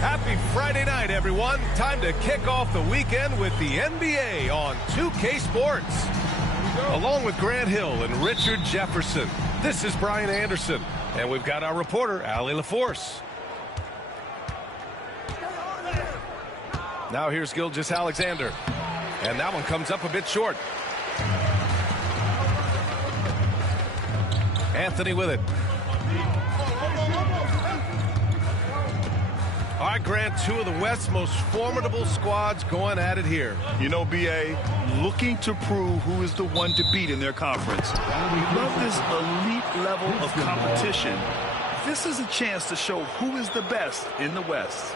Happy Friday night, everyone. Time to kick off the weekend with the NBA on 2K Sports. Along with Grant Hill and Richard Jefferson, this is Brian Anderson, and we've got our reporter, Allie LaForce. Now here's Gilgeous-Alexander, and that one comes up a bit short. Anthony with it. All right, Grant, two of the West's most formidable squads going at it here. You know, B.A., looking to prove who is the one to beat in their conference. We love this elite level of competition. This is a chance to show who is the best in the West.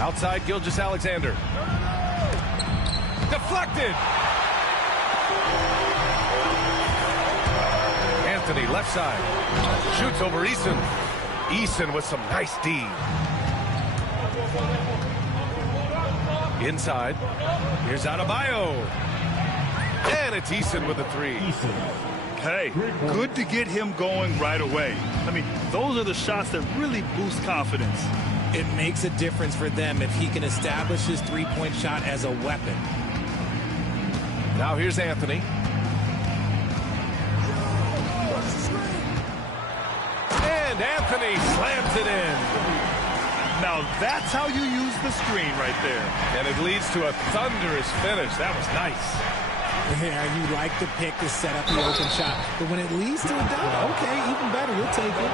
Outside, Gilgeous-Alexander. Deflected! Anthony, left side. Shoots over Eason. Eason with some nice D. Inside. Here's Adebayo. And it's Eason with a three. Hey, good to get him going right away. I mean, those are the shots that really boost confidence. It makes a difference for them if he can establish his three-point shot as a weapon. Now here's Anthony. And Anthony slams it in. Now that's how you use the screen right there. And it leads to a thunderous finish. That was nice. Yeah, you like the pick to set up the open shot. But when it leads to a dunk, okay, even better. We'll take it.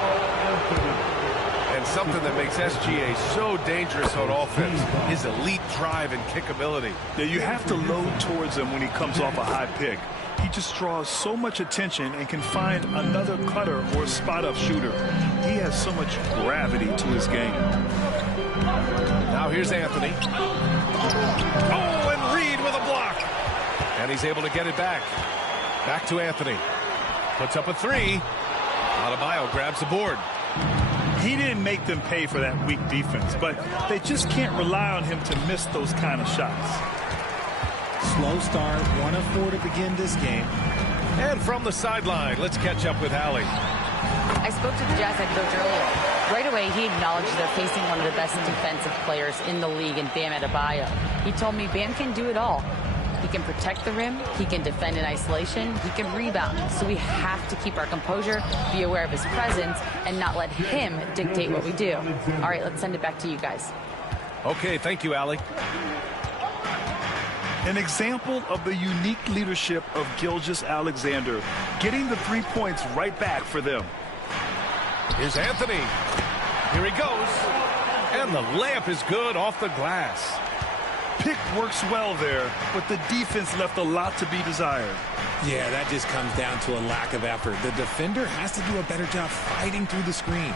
And something that makes SGA so dangerous on offense, his elite drive and kickability. Yeah, you have to load towards him when he comes off a high pick. He just draws so much attention and can find another cutter or spot-up shooter. He has so much gravity to his game. Now here's Anthony. Oh, and Reed with a block. And he's able to get it back. Back to Anthony. Puts up a three. Adebayo grabs the board. He didn't make them pay for that weak defense, but they just can't rely on him to miss those kind of shots. Slow start, 1 of 4 to begin this game. And from the sideline, let's catch up with Allie. I spoke to the Jazz head coach earlier. Right away, he acknowledged they're facing one of the best defensive players in the league in Bam Adebayo. He told me Bam can do it all. He can protect the rim, he can defend in isolation, he can rebound. So we have to keep our composure, be aware of his presence, and not let him dictate what we do. All right, let's send it back to you guys. Okay, thank you, Allie. An example of the unique leadership of Gilgeous-Alexander, getting the 3 points right back for them. Here's Anthony. Here he goes. And the layup is good off the glass. Pick works well there, but the defense left a lot to be desired. Yeah, that just comes down to a lack of effort. The defender has to do a better job fighting through the screen.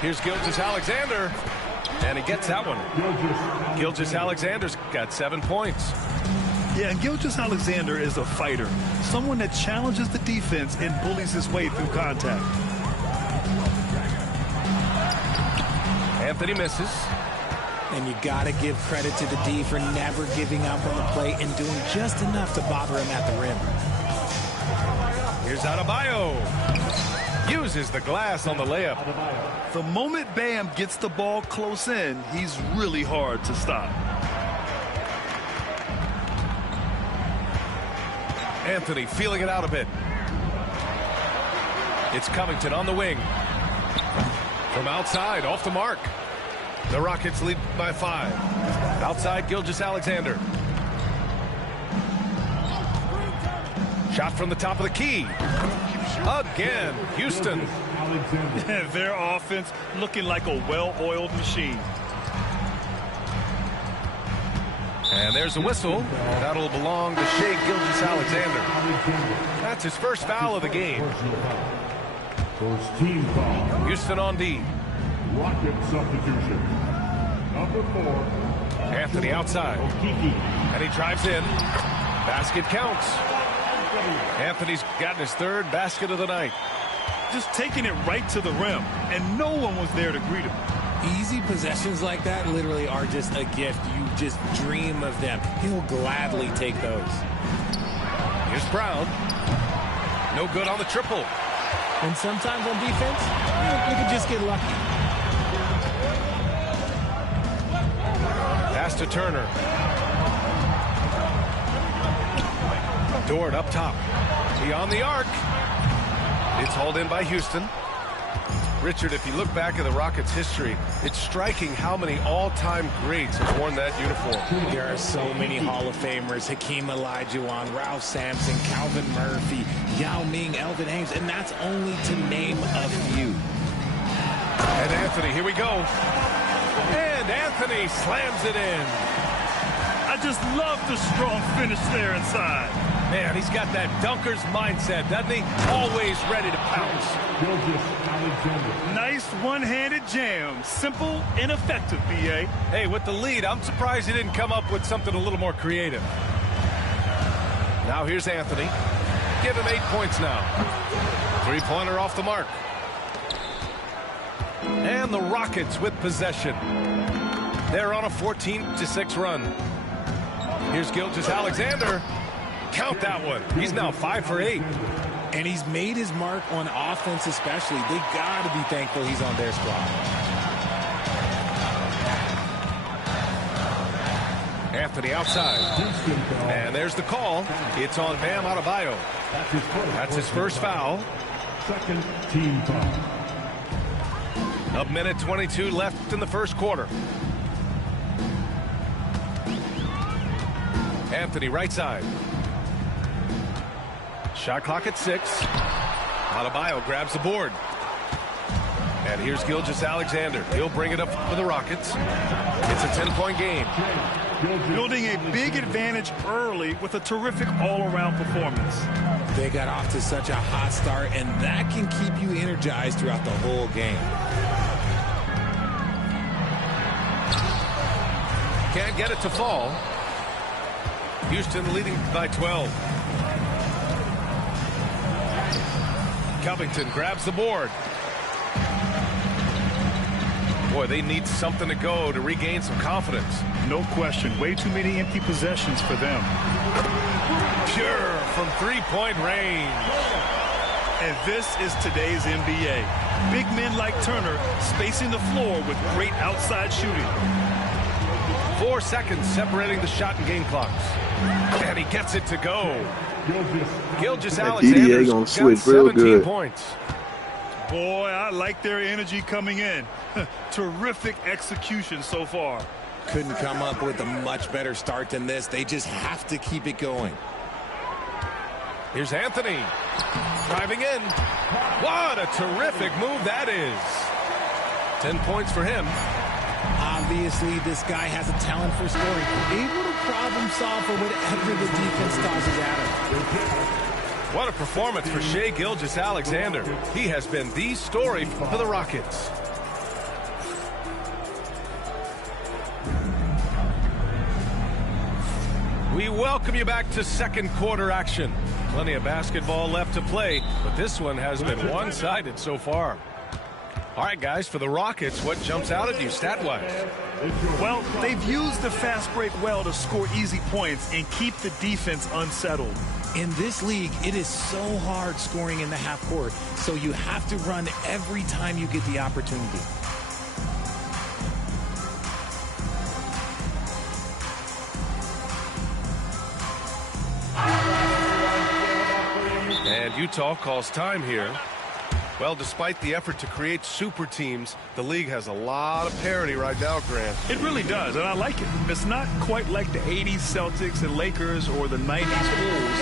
Here's Gilgeous-Alexander. And he gets that one. Gilgeous-Alexander's got 7 points. Yeah, and Gilgeous-Alexander is a fighter. Someone that challenges the defense and bullies his way through contact. Anthony misses. And you got to give credit to the D for never giving up on the play and doing just enough to bother him at the rim. Here's Adebayo. Uses the glass on the layup. The moment Bam gets the ball close in, he's really hard to stop. Anthony feeling it out a bit. It's Covington on the wing. From outside, off the mark. The Rockets lead by 5. Outside, Gilgeous-Alexander. Shot from the top of the key. Again, Houston. Their offense looking like a well-oiled machine. And there's a whistle. That'll belong to Shai Gilgeous-Alexander. That's his first foul of the game. First team foul. Houston on D. Rocket substitution. Number 4. Anthony outside. And he drives in. Basket counts. Anthony's gotten his 3rd basket of the night. Just taking it right to the rim, and no one was there to greet him. Easy possessions like that literally are just a gift. You just dream of them. He'll gladly take those. Here's Brown. No good on the triple. And sometimes on defense, you can just get lucky. Pass to Turner. Dort up top. Beyond the arc. It's hauled in by Houston. Richard, if you look back at the Rockets' history, it's striking how many all-time greats have worn that uniform. There are so many Hall of Famers. Hakeem Olajuwon, Ralph Sampson, Calvin Murphy, Yao Ming, Elvin Hayes, and that's only to name a few. And Anthony, here we go. And Anthony slams it in. I just love the strong finish there inside. Man, he's got that dunker's mindset, doesn't he? Always ready to pounce. Gilgeous-Alexander. Nice one-handed jam. Simple and effective, B.A. Hey, with the lead, I'm surprised he didn't come up with something a little more creative. Now here's Anthony. Give him 8 points now. 3-pointer off the mark. And the Rockets with possession. They're on a 14-6 run. Here's Gilgeous-Alexander. Count that one. He's now 5 for 8. And he's made his mark on offense especially. They got to be thankful he's on their squad. Anthony outside. And there's the call. It's on Bam Adebayo. That's his first foul. Second team foul. A minute 22 left in the first quarter. Anthony right side. Shot clock at 6. Adebayo grabs the board. And here's Gilgeous-Alexander. He'll bring it up for the Rockets. It's a 10-point game. Building a big advantage early with a terrific all-around performance. They got off to such a hot start, and that can keep you energized throughout the whole game. Can't get it to fall. Houston leading by 12. Covington grabs the board. Boy, they need something to go to regain some confidence. No question. Way too many empty possessions for them. Pure from three-point range. And this is today's NBA. Big men like Turner spacing the floor with great outside shooting. 4 seconds separating the shot and game clocks. And he gets it to go. Gilgeous-Alexander's got 17 points. Boy, I like their energy coming in. Terrific execution so far. Couldn't come up with a much better start than this. They just have to keep it going. Here's Anthony. Driving in. What a terrific move that is. 10 points for him. Obviously, this guy has a talent for scoring. Able to problem solve for whatever the defense tosses at him. What a performance for Shai Gilgeous-Alexander. He has been the story for the Rockets. We welcome you back to second quarter action. Plenty of basketball left to play, but this one has been one-sided so far. All right, guys, for the Rockets, what jumps out at you stat-wise? Well, they've used the fast break well to score easy points and keep the defense unsettled. In this league, it is so hard scoring in the half court, so you have to run every time you get the opportunity. And Utah calls time here. Well, despite the effort to create super teams, the league has a lot of parity right now, Grant. It really does, and I like it. It's not quite like the 80s Celtics and Lakers or the 90s Bulls,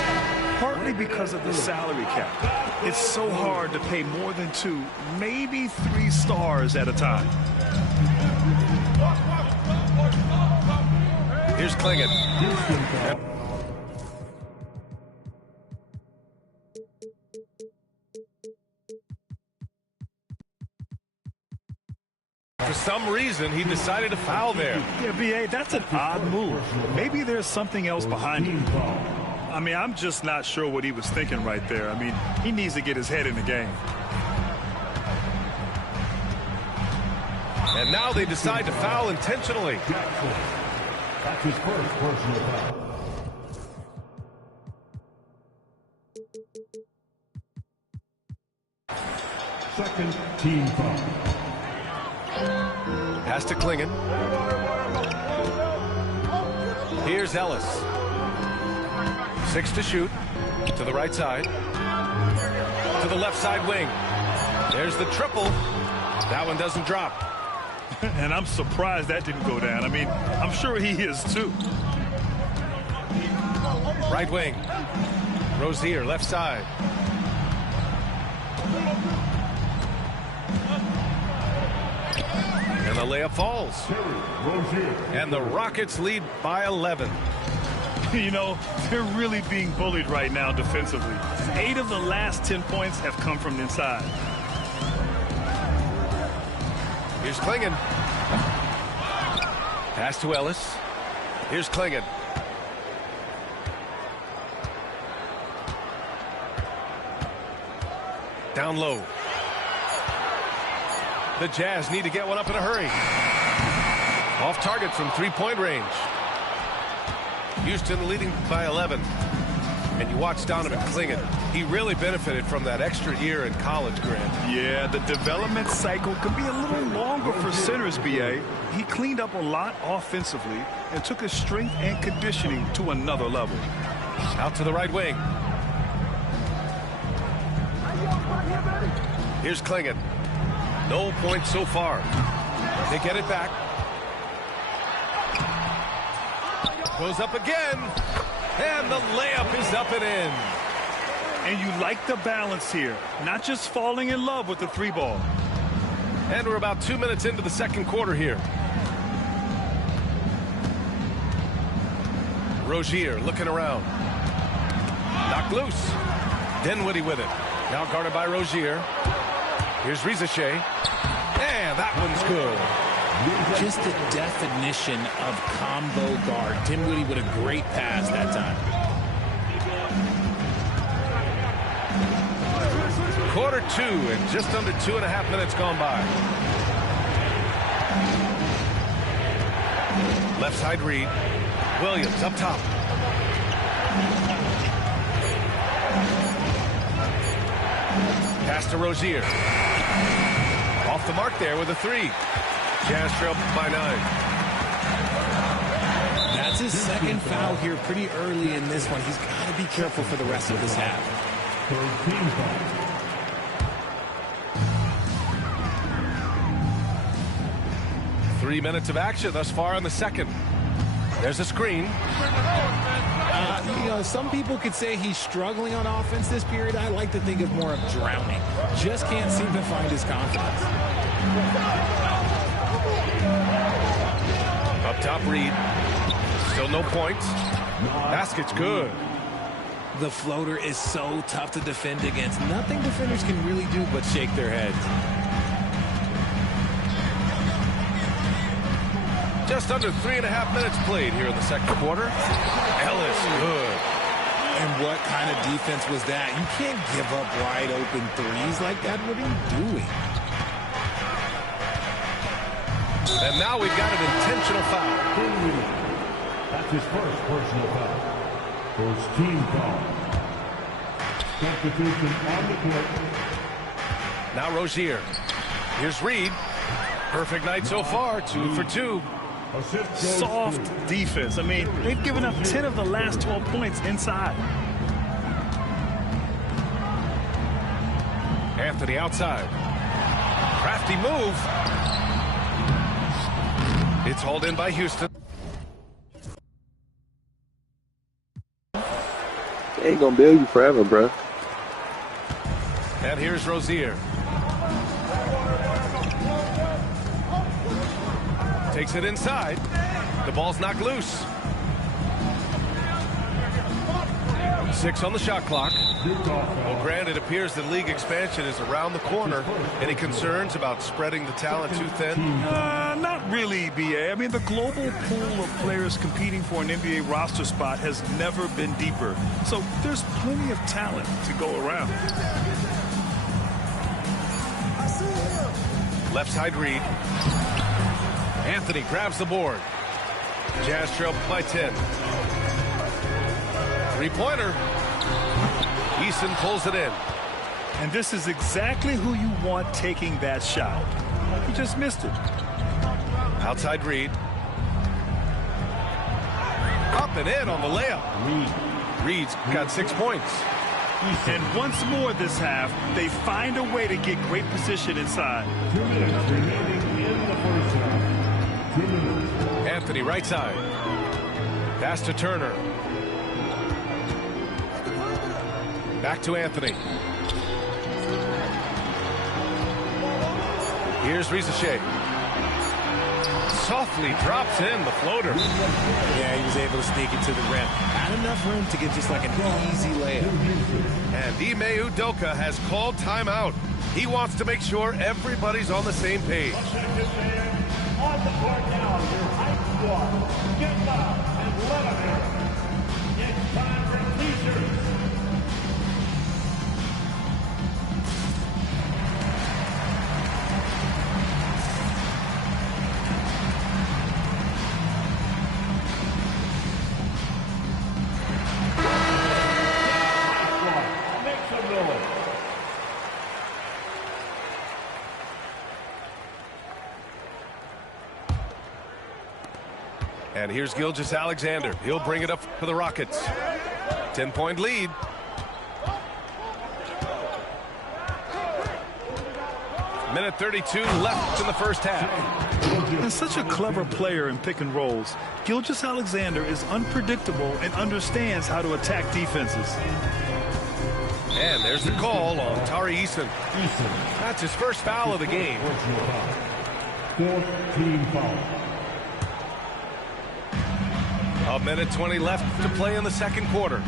partly because of the salary cap. It's so hard to pay more than 2, maybe 3 stars at a time. Here's Klingon. For some reason, he decided to foul there. Yeah, B.A., that's an odd move. Maybe there's something else behind it. I mean, I'm just not sure what he was thinking right there. I mean, he needs to get his head in the game. And now they decide to foul intentionally. That's his first personal foul. Second team foul. Pass to Klingon. Here's Ellis. 6 to shoot. To the right side. To the left side wing. There's the triple. That one doesn't drop. And I'm surprised that didn't go down. I mean, I'm sure he is too. Right wing. Rozier, left side. And the layup falls. And the Rockets lead by 11. You know, they're really being bullied right now defensively. 8 of the last 10 points have come from inside. Here's Klingon. Pass to Ellis. Here's Klingon. Down low. The Jazz need to get one up in a hurry. Off target from three-point range. Houston leading by 11. And you watch Donovan Klingon. He really benefited from that extra year in college, Grant. Yeah, the development cycle can be a little longer for centers, B.A. He cleaned up a lot offensively and took his strength and conditioning to another level. Out to the right wing. Here's Klingon. No points so far. They get it back. Goes up again. And the layup is up and in. And you like the balance here. Not just falling in love with the 3-ball. And we're about 2 minutes into the second quarter here. Rozier looking around. Knocked loose. Dinwiddie with it. Now guarded by Rozier. Here's Rizachet. And that one's good. Just the definition of combo guard. Dinwiddie with a great pass that time. Quarter 2 and just under 2.5 minutes gone by. Left side read. Williams up top. Pass to Rozier. Off the mark there with a 3. Jazz trail by 9. That's his second foul here pretty early in this one. He's got to be careful for the rest of this half. Third team foul. 3 minutes of action thus far in the second. There's a screen. You know, some people could say he's struggling on offense this period. I like to think of more of drowning. Just can't seem to find his confidence. Up top read. Still no points. Basket's good. The floater is so tough to defend against. Nothing defenders can really do but shake their heads. Just under 3.5 minutes played here in the second quarter. Ellis good. And what kind of defense was that? You can't give up wide open threes like that. What are you doing? And now we've got an intentional foul. That's his first personal foul. First team foul. Substitution on the court. Now Rozier. Here's Reed. Perfect night so far, 2 for 2. Soft defense. I mean, they've given up 10 of the last 12 points inside. Anthony outside. Crafty move. It's hauled in by Houston. They ain't gonna build you forever, bro. And here's Rozier. Takes it inside. The ball's knocked loose. 6 on the shot clock. Well, Grant, it appears that league expansion is around the corner. Any concerns about spreading the talent too thin? Not really, B.A. I mean, the global pool of players competing for an NBA roster spot has never been deeper. So there's plenty of talent to go around. Left side Reed. Anthony grabs the board. Jazz trail by 10. Three-pointer. Eason pulls it in. And this is exactly who you want taking that shot. He just missed it. Outside Reed. Up and in on the layup. Reed's got 6 points. And once more this half, they find a way to get great position inside. 2 minutes remaining in the first half. 2 minutes. Anthony right side. Pass to Turner. Back to Anthony. Here's Rizachet. Softly drops in the floater. Yeah, he was able to sneak it to the rim. Had enough room to get just like an easy layup. And Ime Udoka has called timeout. He wants to make sure everybody's on the same page. On the court now, your high squad. Get up and let them in. It's time for teasers. Make some noise. And here's Gilgeous-Alexander. He'll bring it up for the Rockets. 10-point lead. Minute 32 left in the first half. And such a clever player in pick and rolls. Gilgeous-Alexander is unpredictable and understands how to attack defenses. And there's the call on Tari Eason. That's his first foul of the game. Fourth team foul. A minute 20 left to play in the second quarter.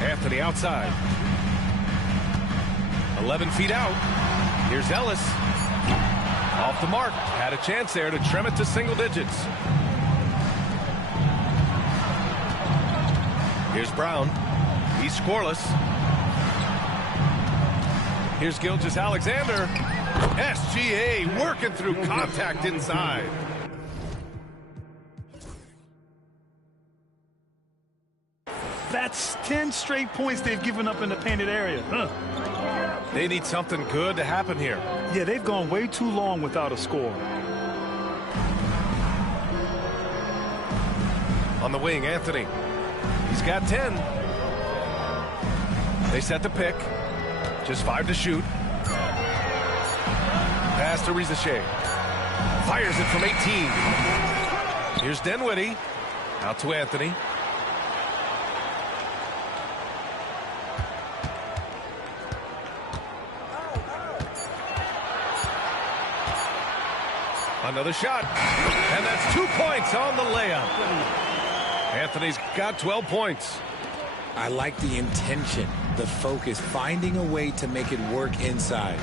Anthony outside. 11 feet out. Here's Ellis. Off the mark. Had a chance there to trim it to single digits. Here's Brown. He's scoreless. Here's Gilgeous-Alexander. SGA working through contact inside. That's 10 straight points they've given up in the painted area. They need something good to happen here. Yeah, they've gone way too long without a score. On the wing, Anthony. He's got 10. They set the pick. Just 5 to shoot. Pass to Rizachet. Fires it from 18. Here's Dinwiddie. Out to Anthony. Another shot. And that's 2 points on the layup. Anthony's got 12 points. I like the intention, the focus, finding a way to make it work inside.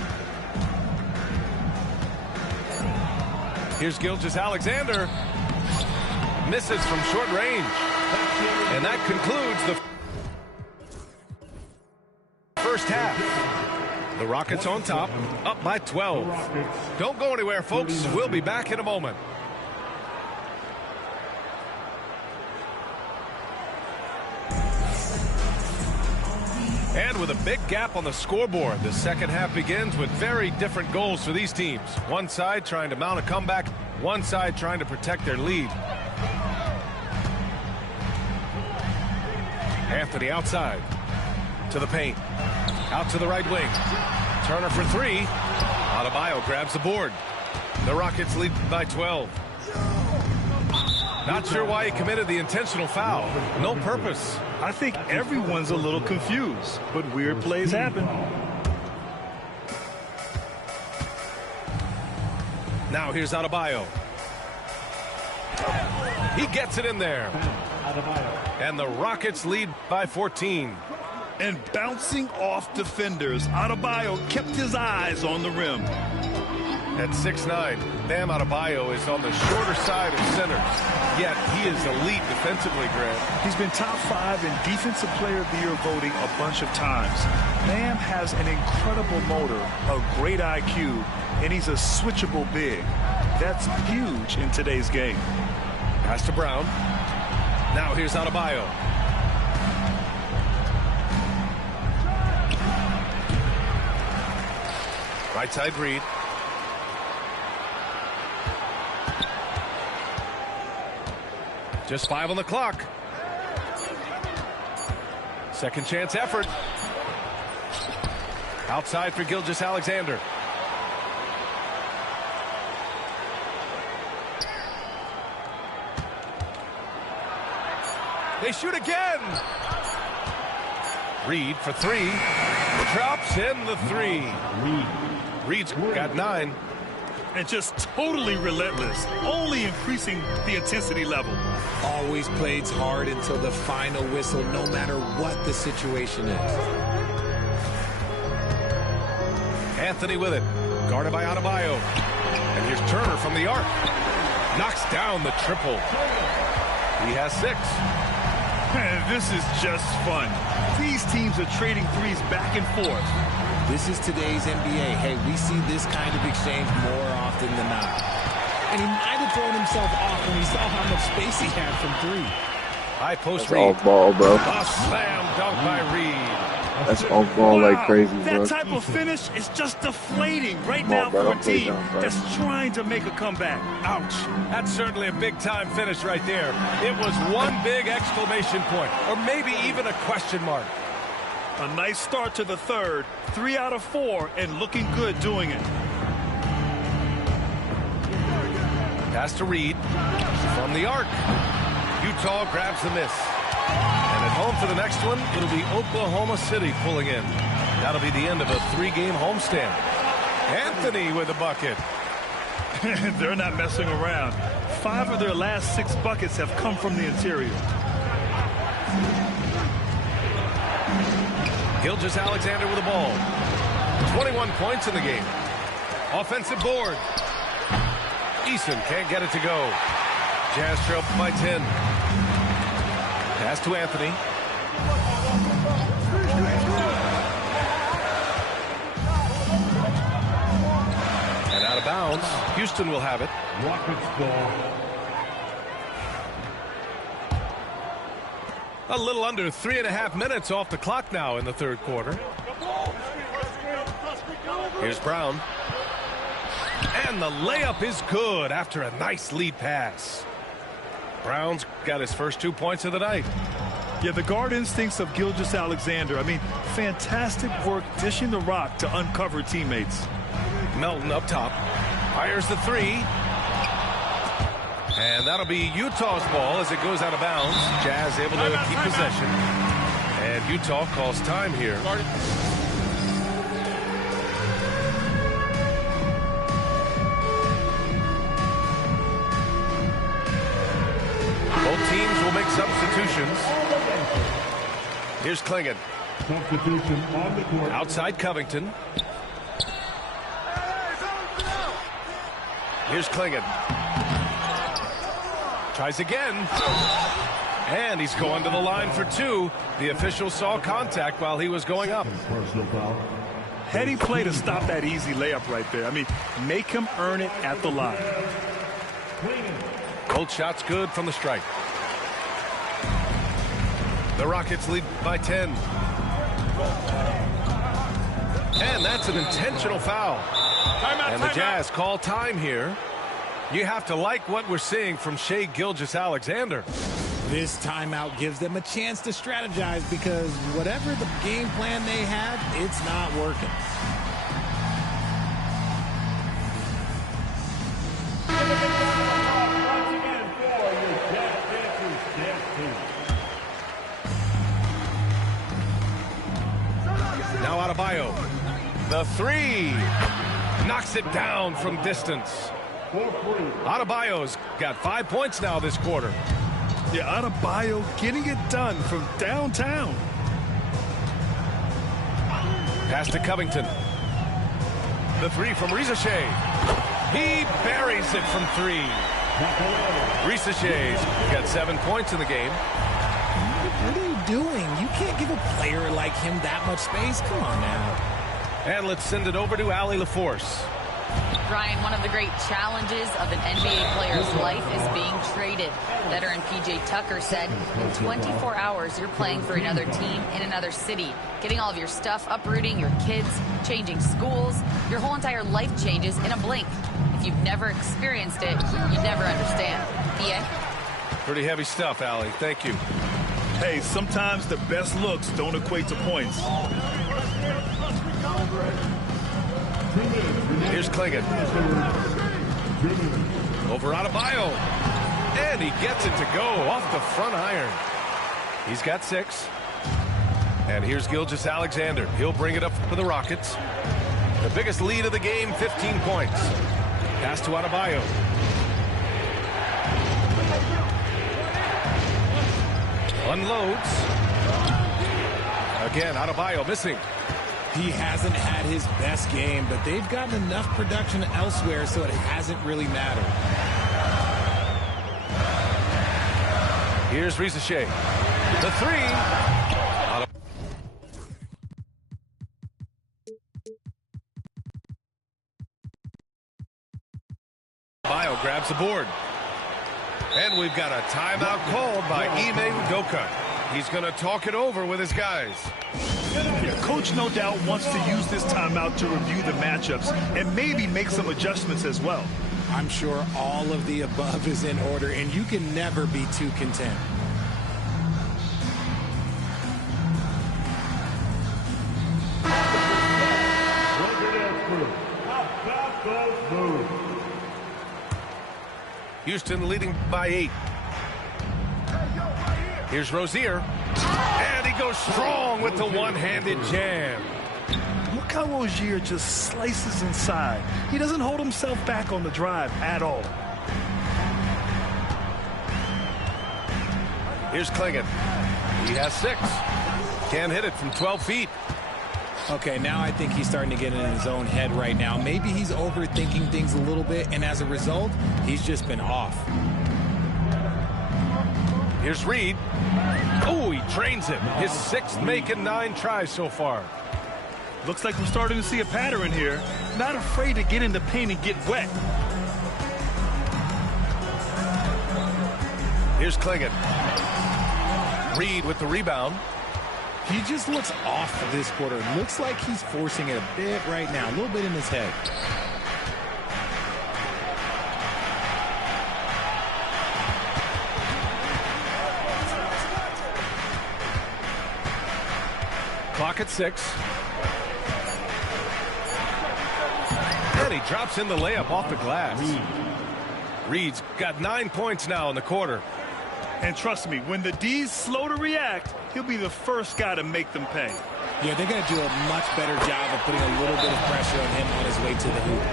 Here's Gilgeous-Alexander. Misses from short range. And that concludes the first half. The Rockets on top, up by 12. Don't go anywhere, folks. We'll be back in a moment. And with a big gap on the scoreboard, the second half begins with very different goals for these teams. One side trying to mount a comeback, one side trying to protect their lead. Anthony outside to the paint, out to the right wing. Turner for three. Adebayo grabs the board. The Rockets lead by 12. Not sure why he committed the intentional foul. No purpose. I think everyone's a little confused, but weird plays happen. Now here's Adebayo. He gets it in there. And the Rockets lead by 14. And bouncing off defenders, Adebayo kept his eyes on the rim. At 6'9", Bam Adebayo is on the shorter side of centers. Yet he is elite defensively, Grant. He's been top 5 in Defensive Player of the Year voting a bunch of times. Bam has an incredible motor, a great IQ, and he's a switchable big. That's huge in today's game. Pass to Brown. Now here's Adebayo. Right side Reed. Just 5 on the clock. Second chance effort. Outside for Gilgeous-Alexander. They shoot again. Reed for three. Drops in the three. Reed's got 9. And just totally relentless, only increasing the intensity level. Always plays hard until the final whistle, no matter what the situation is. Anthony with it. Guarded by Adebayo. And here's Turner from the arc. Knocks down the triple. He has 6. This is just fun. These teams are trading threes back and forth. This is today's NBA. Hey, we see this kind of exchange more often than not. And he might have thrown himself off when he saw how much space he had from 3. High post That's Reed. off ball, bro. A slam dunk by Reed. That's off ball like crazy, bro. That type of finish is just deflating right now bro, for a team down, bro. that's trying to make a comeback. Ouch. That's certainly a big-time finish right there. It was one big exclamation point, or maybe even a question mark. A nice start to the third. 3 out of 4, and looking good doing it. Pass to Reed from the arc. Utah grabs the miss. And at home for the next one, it'll be Oklahoma City pulling in. That'll be the end of a 3-game homestand. Anthony with a bucket. They're not messing around. 5 of their last 6 buckets have come from the interior. Gilgeous-Alexander with the ball. 21 points in the game. Offensive board. Eason can't get it to go. Jazz trail by 10. Pass to Anthony. And out of bounds. Houston will have it. Rockets ball. A little under 3.5 minutes off the clock now in the third quarter. Here's Brown. And the layup is good after a nice lead pass. Brown's got his first 2 points of the night. Yeah, the guard instincts of Gilgeous-Alexander. I mean, fantastic work dishing the rock to uncover teammates. Melton up top. Fires the 3. And that'll be Utah's ball as it goes out of bounds. Jazz able to keep possession. And Utah calls time here. Both teams will make substitutions. Here's Klingon. Substitution on the court. Outside Covington. Here's Klingon. Tries again. And he's going to the line for 2. The official saw contact while he was going up. Personal foul. Heading play to stop that easy layup right there. I mean, make him earn it at the line. Both shots good from the stripe. The Rockets lead by 10. And that's an intentional foul. And the Jazz call time here. You have to like what we're seeing from Shai Gilgeous-Alexander. This timeout gives them a chance to strategize because whatever the game plan they had, it's not working. Now Adebayo. The three. Knocks it down from distance. Adebayo's got 5 points now this quarter. Yeah, Adebayo getting it done from downtown. Pass to Covington. The three from Shai. He buries it from three. Shai's got 7 points in the game. What are you doing? You can't give a player like him that much space. Come on now. And let's send it over to Allie LaForce. Brian, one of the great challenges of an NBA player's life is being traded. Veteran P.J. Tucker said, in 24 hours, you're playing for another team in another city, getting all of your stuff, uprooting your kids, changing schools. Your whole entire life changes in a blink. If you've never experienced it, you'd never understand. B.A.? Pretty heavy stuff, Allie. Thank you. Hey, sometimes the best looks don't equate to points. Here's Klingon. Over Adebayo. And he gets it to go off the front iron. He's got 6. And here's Gilgeous-Alexander. He'll bring it up for the Rockets. The biggest lead of the game, 15 points. Pass to Adebayo. Unloads. Again, Adebayo missing. He hasn't had his best game, but they've gotten enough production elsewhere, so it hasn't really mattered. Here's Shai. The three. Adebayo grabs the board. And we've got a timeout called by Ime Udoka. He's going to talk it over with his guys. Yeah, Coach no doubt wants to use this timeout to review the matchups and maybe make some adjustments as well. I'm sure all of the above is in order, and you can never be too content. Houston leading by 8. Here's Rozier. And he goes strong with the one-handed jam. Look how Rozier just slices inside. He doesn't hold himself back on the drive at all. Here's Klingon. He has 6. Can't hit it from 12 feet. Okay, now I think he's starting to get in his own head right now. Maybe he's overthinking things a little bit, and as a result, he's just been off. Here's Reed. Oh, he trains him. His 6th make and 9 tries so far. Looks like we're starting to see a pattern here. Not afraid to get in the paint and get wet. Here's Klingon. Reed with the rebound. He just looks off this quarter. Looks like he's forcing it a bit right now. A little bit in his head. Clock at 6. And he drops in the layup off the glass. Reed's got 9 points now in the quarter. And trust me, when the D's slow to react, he'll be the first guy to make them pay. Yeah, they're going to do a much better job of putting a little bit of pressure on him on his way to the hoop.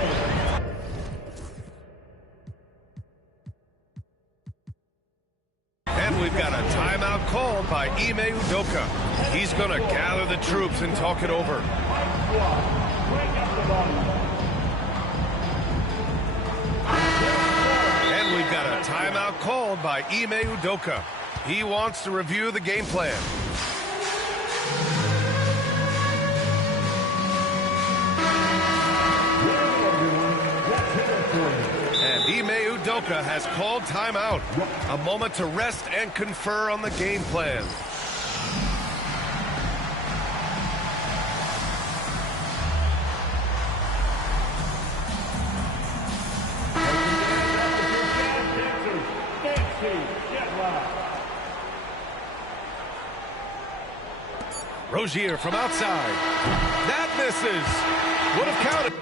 And we've got a timeout called by Ime Udoka. He's going to gather the troops and talk it over. And we've got a timeout called by Ime Udoka. He wants to review the game plan. Udoka has called timeout. A moment to rest and confer on the game plan. Rozier from outside. That misses. Would have counted.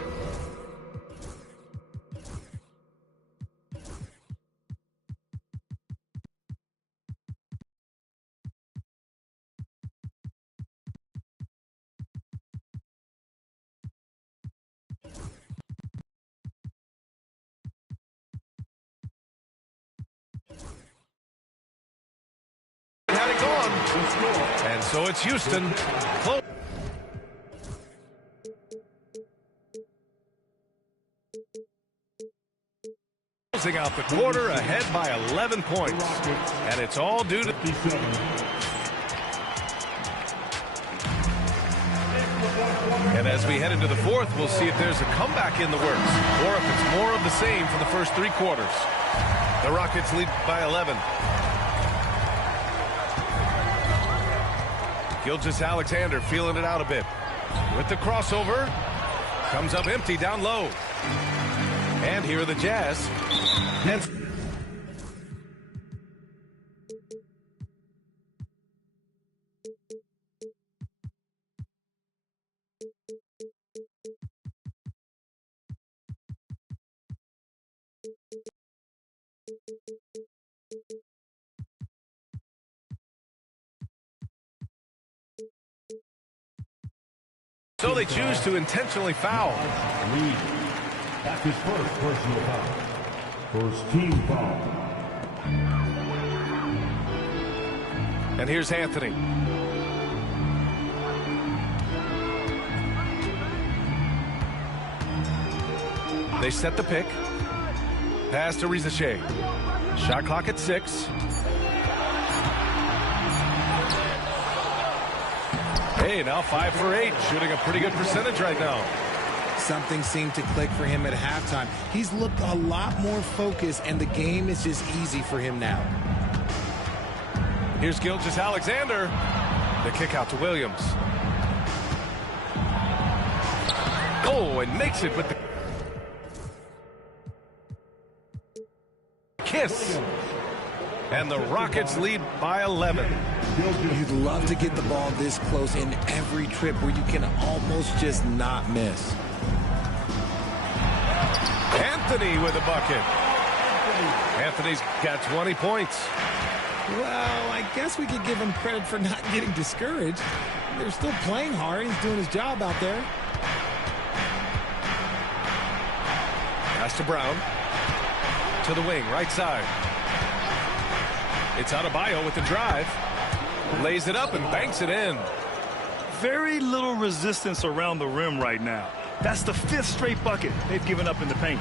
Had it gone. And so it's Houston. Closing out the quarter, ahead by 11 points. And it's all due to... And as we head into the fourth, we'll see if there's a comeback in the works, or if it's more of the same for the first three quarters. The Rockets lead by 11. Gilgeous-Alexander feeling it out a bit. With the crossover. Comes up empty down low. And here are the Jazz. And so they choose to intentionally foul. League. That's his first personal foul. First team foul. And here's Anthony. They set the pick. Pass to Rizachet. Shot clock at 6. Hey, now 5 for 8. Shooting a pretty good percentage right now. Something seemed to click for him at halftime. He's looked a lot more focused, and the game is just easy for him now. Here's Gilgeous-Alexander. The kick out to Williams. Oh, and makes it with the kiss. And the Rockets lead by 11. You'd love to get the ball this close in every trip where you can almost just not miss. Anthony with a bucket. Anthony's got 20 points. Well, I guess we could give him credit for not getting discouraged. They're still playing hard. He's doing his job out there. Pass to Brown. To the wing, right side. It's Adebayo with the drive. Lays it up and banks it in. Very little resistance around the rim right now. That's the 5th straight bucket they've given up in the paint.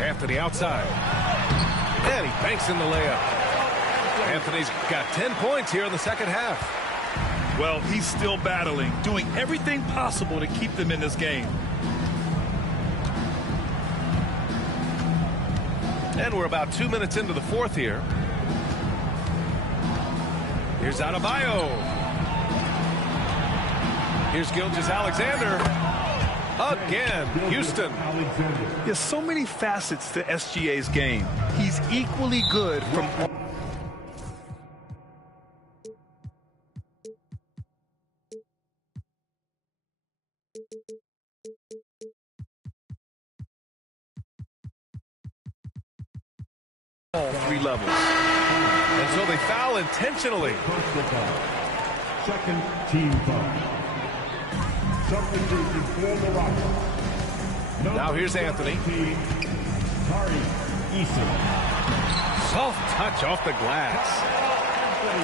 Anthony outside. And he banks in the layup. Anthony's got 10 points here in the second half. Well, he's still battling, doing everything possible to keep them in this game. And we're about 2 minutes into the fourth here. Here's Adebayo. Here's Gilgeous-Alexander. Again, Houston. There's so many facets to SGA's game. He's equally good from all 3 levels. And so they foul intentionally. Second team foul. Substitution for the Rockets. Now here's Anthony. Soft touch off the glass.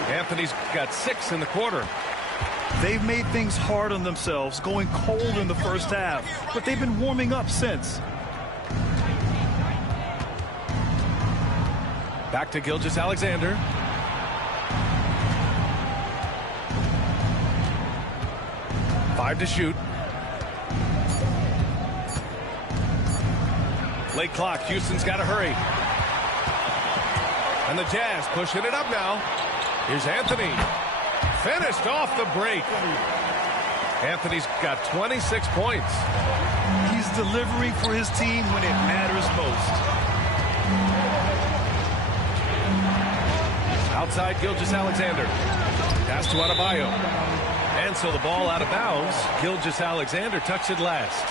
Anthony's got 6 in the quarter. They've made things hard on themselves, going cold in the first half, but they've been warming up since. Back to Gilgeous-Alexander. Five to shoot. Late clock. Houston's got to hurry. And the Jazz pushing it up now. Here's Anthony. Finished off the break. Anthony's got 26 points. He's delivering for his team when it matters most. Outside Gilgeous-Alexander. Pass to Adebayo. And so the ball out of bounds. Gilgeous-Alexander tucks it last.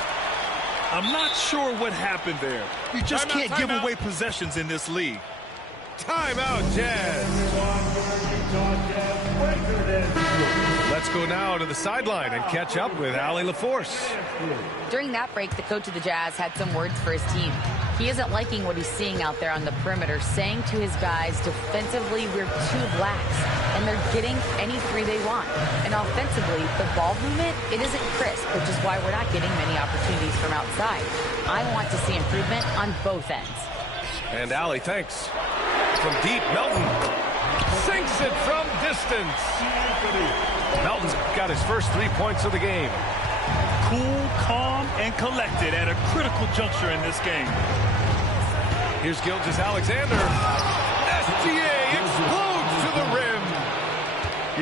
I'm not sure what happened there. You just Timeout, can't give timeout. away possessions in this league. Timeout, Jazz. Let's go now to the sideline and catch up with Allie LaForce. During that break, the coach of the Jazz had some words for his team. He isn't liking what he's seeing out there on the perimeter, saying to his guys, defensively, we're too lax, and they're getting any three they want. And offensively, the ball movement, it isn't crisp, which is why we're not getting many opportunities from outside. I want to see improvement on both ends. And Allie, thanks. From deep, Melton sinks it from distance. Melton's got his first 3 points of the game. Cool, calm, and collected at a critical juncture in this game. Here's Gilgeous-Alexander. SGA explodes to the rim.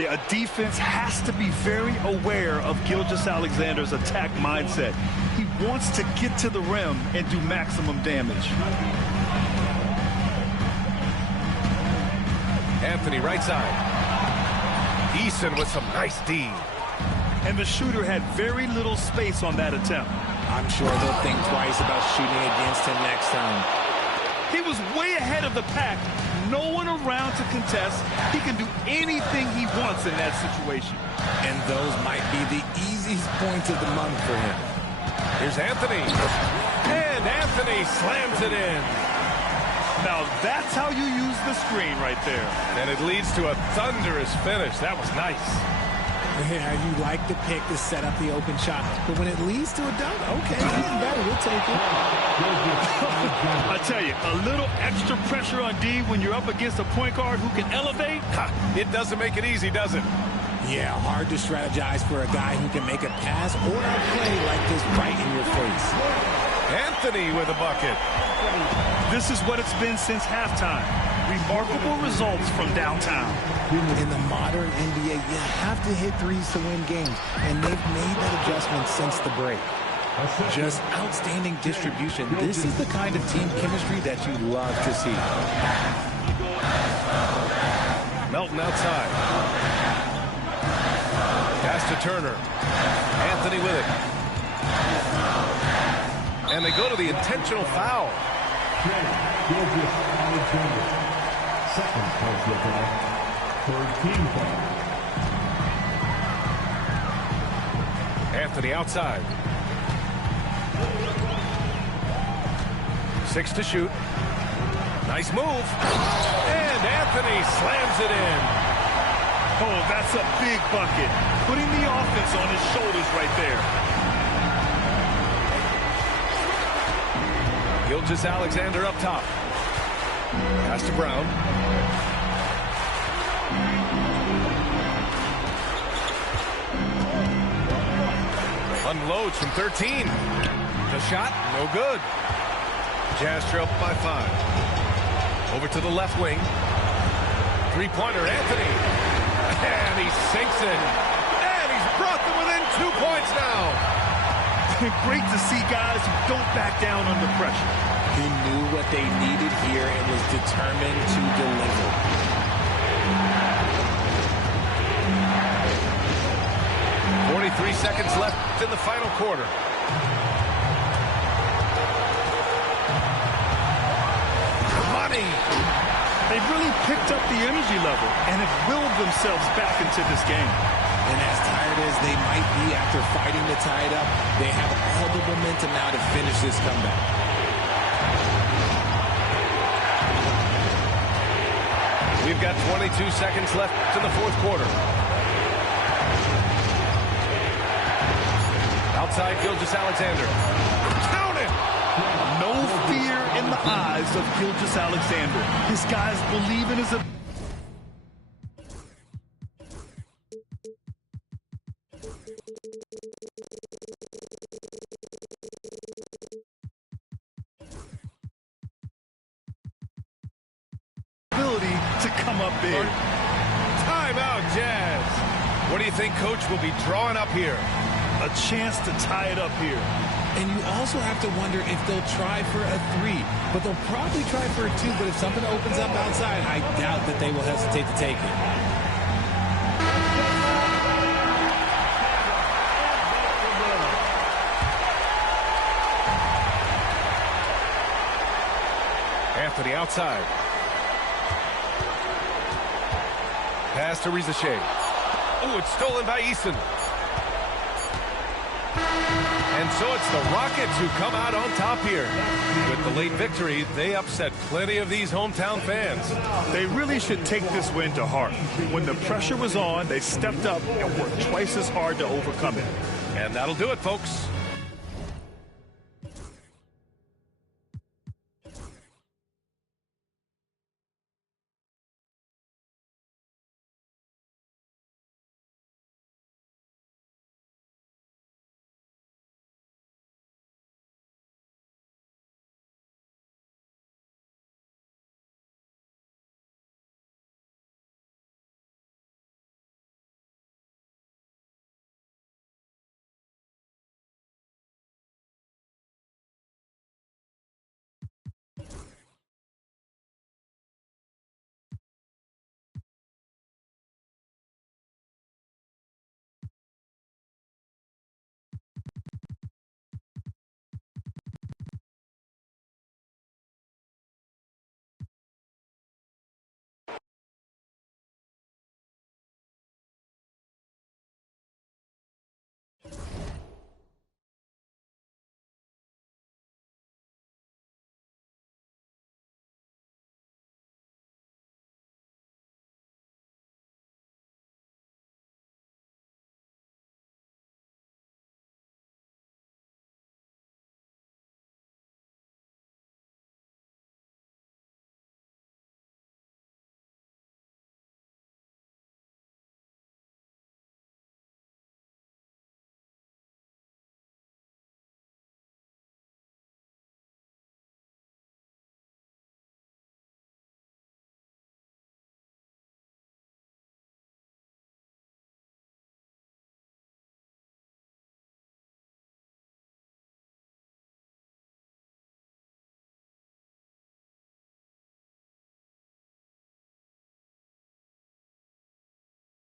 Yeah, a defense has to be very aware of Gilgeous-Alexander's attack mindset. He wants to get to the rim and do maximum damage. Anthony right side. Eason with some nice D. And the shooter had very little space on that attempt. I'm sure they'll think twice about shooting against him next time. He was way ahead of the pack. No one around to contest. He can do anything he wants in that situation. And those might be the easiest points of the month for him. Here's Anthony. And Anthony slams it in. Now that's how you use the screen right there. And it leads to a thunderous finish. That was nice. Yeah, you like the pick to set up the open shot, but when it leads to a dunk, okay, even better, we'll take it. I tell you, a little extra pressure on D when you're up against a point guard who can elevate. It doesn't make it easy, does it? Yeah, hard to strategize for a guy who can make a pass or a play like this right in your face. Anthony with a bucket. This is what it's been since halftime. Remarkable results from downtown. In the modern NBA, you have to hit threes to win games, and they've made that adjustment since the break. Just outstanding distribution. This is the kind of team chemistry that you love to see. Melton outside. Pass to Turner. Anthony with it. And they go to the intentional foul. Second personal foul. Third team foul. Anthony outside. 6 to shoot. Nice move. And Anthony slams it in. Oh, that's a big bucket. Putting the offense on his shoulders right there. Gilgeous-Alexander up top. Pass to Brown. Unloads from 13. The shot, no good. Jazz trail by 5. Over to the left wing. Three-pointer, Anthony. And he sinks it. And he's brought them within 2 points now. Great to see guys who don't back down under pressure. He knew what they needed here and was determined to deliver. 43 seconds left in the final quarter. Money. They've really picked up the energy level and have willed themselves back into this game. And as tired as they might be after fighting to tie it up, they have all the momentum now to finish this comeback. We've got 22 seconds left in the fourth quarter. Outside Gilgeous-Alexander. Count it! No fear in the eyes of Gilgeous-Alexander. His guys believe in his ability. come up big. Timeout, Jazz. What do you think Coach will be drawing up here? A chance to tie it up here. And you also have to wonder if they'll try for a 3. But they'll probably try for a 2. But if something opens up outside, I doubt that they will hesitate to take it. Anthony outside. Pass to Rizashay. Oh, it's stolen by Eason. And so it's the Rockets who come out on top here. With the late victory, they upset plenty of these hometown fans. They really should take this win to heart. When the pressure was on, they stepped up and worked twice as hard to overcome it. And that'll do it, folks.